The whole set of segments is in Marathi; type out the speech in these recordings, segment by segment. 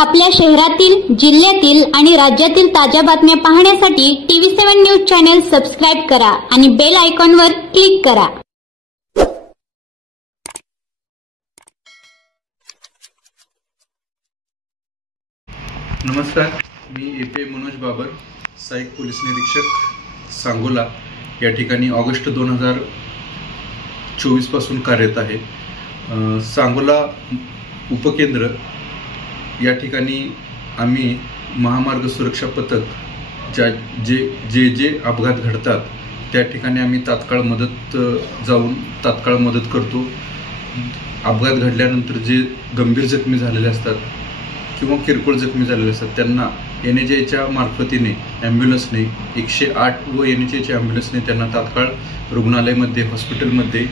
आपल्या शहरातील, जिल्ह्यातील आणि राज्यातील ताज्या बातम्या पाहण्यासाठी TV7 न्यूज चॅनल सबस्क्राइब करा आणि बेल आयकॉनवर क्लिक करा। नमस्कार, मी AP मनोज बाबर, सहाय्यक पोलीस निरीक्षक सांगोला या ठिकाणी ऑगस्ट 2024 पासून कार्यरत आहे। सांगोला उपकेंद्र या ठिकाणी आम्ही महामार्ग सुरक्षा पथक जे अपघात घडतात त्या ठिकाणी आम्ही तात्काळ मदत करतो। अपघात घडल्यानंतर जे गंभीर जखमी झालेले असतात किंवा किरकोळ जखमी झालेले असतात त्यांना NHAच्या मार्फतीने ॲम्ब्युलन्सने 108 व NHAच्या ॲम्ब्युलन्सने त्यांना तात्काळ रुग्णालयामध्ये हॉस्पिटलमध्ये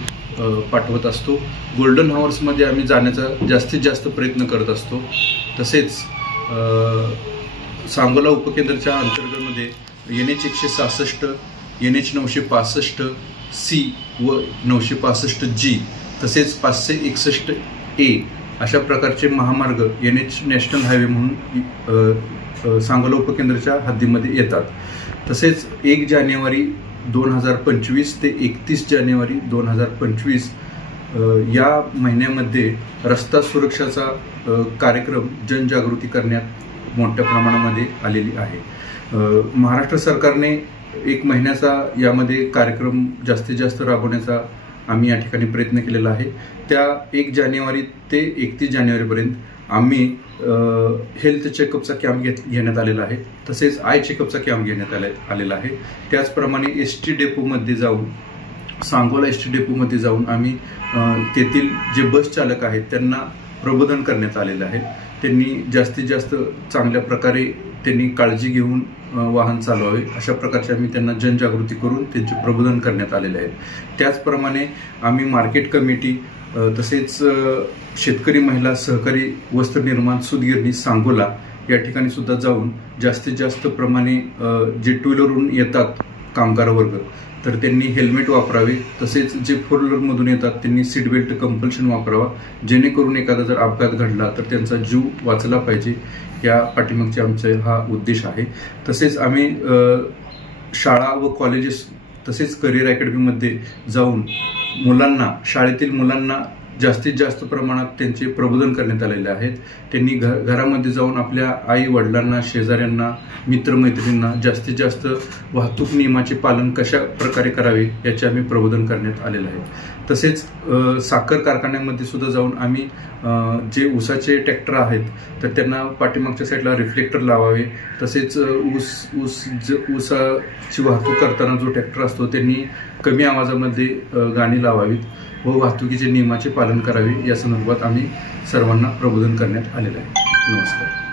पाठवत असतो। गोल्डन हावर्समध्ये आम्ही जाण्याचा जास्तीत जास्त प्रयत्न करत असतो। तसेच सांगोला उपकेंद्राच्या अंतर्गतमध्ये NH 166, NH 965C व 965G तसेच 561A अशा प्रकारचे महामार्ग NH नॅशनल हायवे म्हणून सांगोला उपकेंद्राच्या हद्दीमध्ये येतात। तसेच 1 जानेवारी 2025 ते 31 जानेवारी 2025 या महिन्यामध्ये रस्ता सुरक्षाचा कार्यक्रम जनजागृती करण्यात मोठ्या प्रमाणामध्ये आलेली आहे। महाराष्ट्र सरकारने 1 महिन्याचा यामध्ये कार्यक्रम जास्तीत जास्त राबवण्याचा आम्ही या ठिकाणी प्रयत्न केलेला आहे। त्या 1 जानेवारी ते 31 जानेवारीपर्यंत आम्ही हेल्थ चेकअपचा कॅम्प घेण्यात आलेला आहे। तसेच आय चेकअपचा कॅम्प घेण्यात आलेला आहे। त्याचप्रमाणे ST डेपोमध्ये जाऊन सांगोला ST डेपोमध्ये जाऊन आम्ही तेथील जे बस चालक आहेत त्यांना प्रबोधन करण्यात आलेलं आहे। त्यांनी जास्तीत जास्त चांगल्या प्रकारे त्यांनी काळजी घेऊन वाहन चालवावे अशा प्रकारचे आम्ही त्यांना जनजागृती करून त्यांचे प्रबोधन करण्यात आलेले आहे। त्याचप्रमाणे आम्ही मार्केट कमिटी तसेच शेतकरी महिला सहकारी वस्त्र निर्माण सूतगिरणी सांगोला या ठिकाणी सुद्धा जाऊन जास्तीत जास्त प्रमाणे जे 2 व्हीलरवरून येतात कामगार वर्ग तर त्यांनी हेल्मेट वापरावे। तसेच जे 4 व्हीलरमधून येतात त्यांनी सीट बेल्ट कंपल्शन वापरावा, जेणेकरून एखादा जर अपघात घडला तर त्यांचा जीव वाचला पाहिजे। या पाठीमागचे आमचे हा उद्देश आहे। तसेच आम्ही शाळा व कॉलेजेस तसेच करिअर अकॅडमीमध्ये जाऊन शाळेतील मुलांना जास्तीत जास्त प्रमाणात त्यांचे प्रबोधन करण्यात आलेले आहेत। त्यांनी घरामध्ये जाऊन आपल्या आई वडिलांना, शेजाऱ्यांना, मित्रमैत्रिणींना जास्तीत जास्त वाहतूक नियमाचे पालन कशा प्रकारे करावे याचे आम्ही प्रबोधन करण्यात आलेले आहे। तसेच साखर कारखान्यामध्ये सुद्धा जाऊन आम्ही जे ऊसाचे ट्रॅक्टर आहेत तर त्यांना पाठीमागच्या साईडला रिफ्लेक्टर लावावे। तसेच ऊसाची वाहतूक करताना जो ट्रॅक्टर असतो त्यांनी कमी आवाजामध्ये गाणी लावावीत व वाहतुकीचे नियमाचे पालन करावे या संदर्भात आम्ही सर्वांना प्रबोधन करण्यात आलेले आहे। नमस्कार।